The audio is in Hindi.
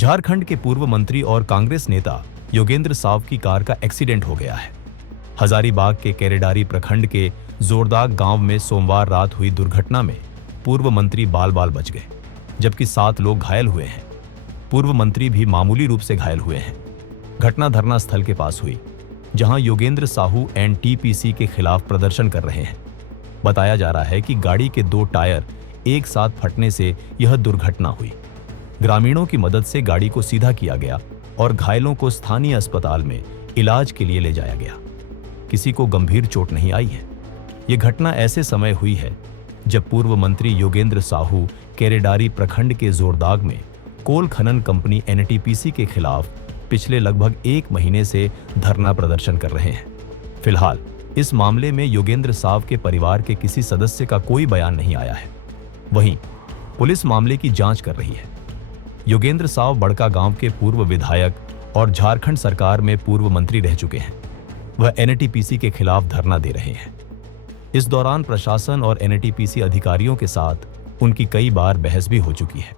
झारखंड के पूर्व मंत्री और कांग्रेस नेता योगेंद्र साव की कार का एक्सीडेंट हो गया है। हजारीबाग के केरेडारी प्रखंड के जोरदाग गांव में सोमवार रात हुई दुर्घटना में पूर्व मंत्री बाल बाल बच गए, जबकि 7 लोग घायल हुए हैं। पूर्व मंत्री भी मामूली रूप से घायल हुए हैं। घटना धरना स्थल के पास हुई, जहां योगेंद्र साहू एनटीपीसी के खिलाफ प्रदर्शन कर रहे हैं। बताया जा रहा है कि गाड़ी के 2 टायर एक साथ फटने से यह दुर्घटना हुई। ग्रामीणों की मदद से गाड़ी को सीधा किया गया और घायलों को स्थानीय अस्पताल में इलाज के लिए ले जाया गया। किसी को गंभीर चोट नहीं आई है। यह घटना ऐसे समय हुई है जब पूर्व मंत्री योगेंद्र साहू केरेडारी प्रखंड के जोरदाग में कोल खनन कंपनी एनटीपीसी के खिलाफ पिछले लगभग 1 महीने से धरना प्रदर्शन कर रहे हैं। फिलहाल इस मामले में योगेंद्र साव के परिवार के किसी सदस्य का कोई बयान नहीं आया है। वहीं पुलिस मामले की जांच कर रही है। योगेंद्र साव बड़का गांव के पूर्व विधायक और झारखंड सरकार में पूर्व मंत्री रह चुके हैं। वह एनटीपीसी के खिलाफ धरना दे रहे हैं। इस दौरान प्रशासन और एनटीपीसी अधिकारियों के साथ उनकी कई बार बहस भी हो चुकी है।